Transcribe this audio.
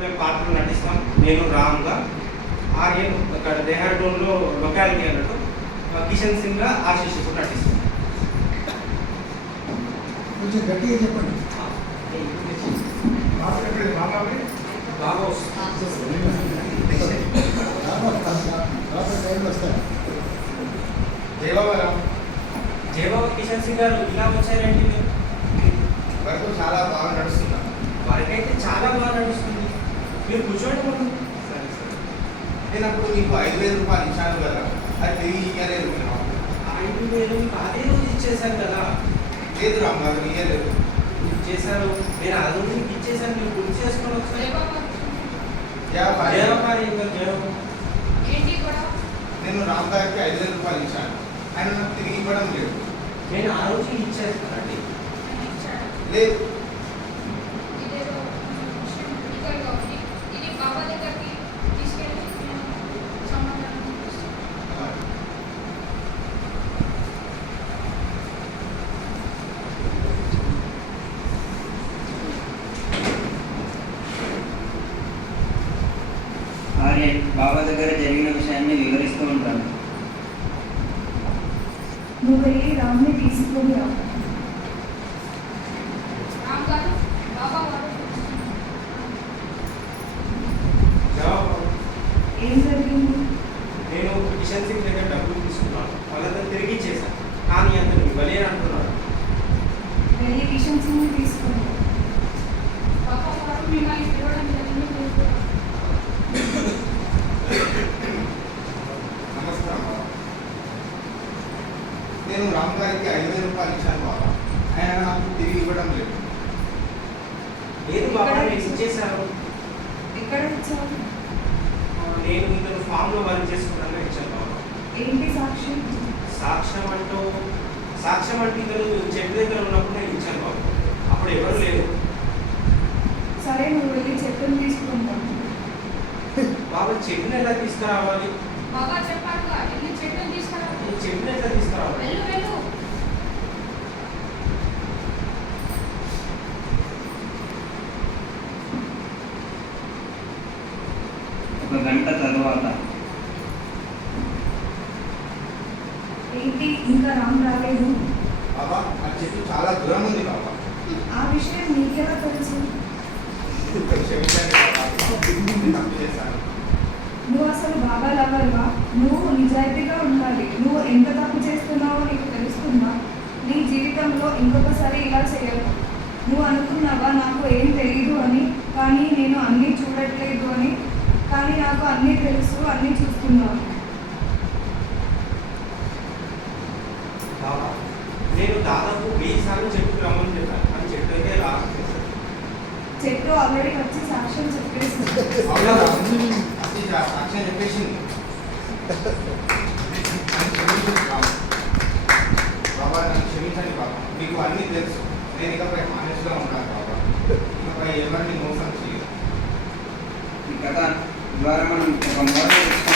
మేము పాత్రలు నటిస్తాం. నేను రామ్గా. ఆర్యన్ ఇక్కడ దేహరాడూన్లో లొకాలిటీ అన్నట్టు కిషన్ సింగ్గా ఆశీష్ ఇప్పుడు నటిస్తాం. కొంచెం గట్టిగా చెప్పండి. బాగా జయబాబా కిషన్ సింగ్ గారు ఇలా వచ్చారండి. మీరు వరకు చాలా బాగా నడుస్తున్నా వారికైతే చాలా బాగా నడుస్తుంది. మీరు కూర్చోండి మనం నేను అప్పుడు నీకు ఐదు వేల రూపాయలు ఇచ్చాను కదా అది తిరిగి ఇయ్యలేదు. ఐదు వేలు మీకు అదే రోజు ఇచ్చేసారు కదా. లేదు రామ్ నాకు ఇయ్యలేదు. ఇచ్చేసారు నేను ఆ రోజు మీకు ఇచ్చేసాను మీరు గుర్తు చేసుకొని ఒకసారి నేను రామ్ గారికి ఐదు వేల రూపాయలు ఇచ్చాను. ఆయన నాకు తిరిగి ఇవ్వడం లేదు. నేను ఆ రోజు ఇచ్చేస్తానండి లేదు. ఆర్యన్ బాబా దగ్గర జరిగిన విషయాన్ని వివరిస్తూ ఉంటాను. నువ్వు వెళ్ళి రామ్ని తీసుకుని రా. ఏం జరిగింది? నేను కిషన్ సింగ్ దగ్గర డబ్బులు తీసుకున్నాను. వాళ్ళంతా తిరిగి ఇచ్చేసాను కానీ అతను ఇవ్వలేని అంటున్నాడు వెళ్ళి కిషన్ సింగ్ తీసుకుని రా. బాబా వారు మిమ్మల్ని పిలవడం జరిగింది మీరు కూడా నమస్కారం బాబా నేను రామ్ గారికి ఐదు వేల రూపాయలు ఇచ్చాను బాబా. ఆయన నాకు తిరిగి ఇవ్వడం లేదు. లేదు బాబా నేను ఇచ్చేసాను ఎక్కడ ఇచ్చావు నేను ఇతను ఫామ్లో వర్క్ చేసుకున్నాను ఇచ్చాను బాబా. ఏంటి సాక్షి సాక్ష్యం అంటూ సాక్ష్యం అంటే ఇతను చెట్టు దగ్గర ఉన్నప్పుడు నేను ఇచ్చాను బాబా. అప్పుడు ఎవరు లేరు. సరే నువ్వు వెళ్ళి చెట్టుని తీసుకుంటా బాబా చెట్టుని ఎలా తీసుకురావాలి? బాబా వెళ్ళి చెట్టుని తీసుకురా ఈ చెట్టుని ఎట్లా తీసుకురావాలి వెళ్ళు వెళ్ళు ఒక గంట తరువాత. ఏంటి? ఇంకా రామ్ రాలేదు? బాబా ఆ చెట్టు చాలా దూరం ఉంది బాబా. ఆ విషయం నీకెలా తెలుసు? బాబా నువ్వు అసలు బాగా లవర్వా నువ్వు నిజాయితీగా ఉండాలి. నువ్వు ఎంత తప్పు చేస్తున్నావో నీకు తెలుస్తుందా? నీ జీవితంలో ఇంకొకసారి ఇలా చేయకు నువ్వు అనుకున్నావా నాకు ఏం తెలియదు అని కానీ నేను అన్నీ చూడట్లేదు అని? కానీ నాకు అన్నీ తెలుసు అన్నీ చూస్తున్నావు బాబా నేను దాదాపు వెయ్యి సార్లు చెట్టుకు రమ్మని చెప్పాను. కానీ చెట్టు అయితే చెట్టు ఆల్రెడీ వచ్చి సాక్ష్యం చెప్పేసింది. సాక్ష్యం చెప్పేసింది. బాబా. నన్ను క్షమించండి బాబా. మీకు అన్నీ తెలుసు. నేను ఇకపై హానెస్ట్గా ఉన్నాను బాబా. ఇకపై ఎవరిని ద్వారా మనం ఒక మోడల్ తెలుసుకుంటున్నాం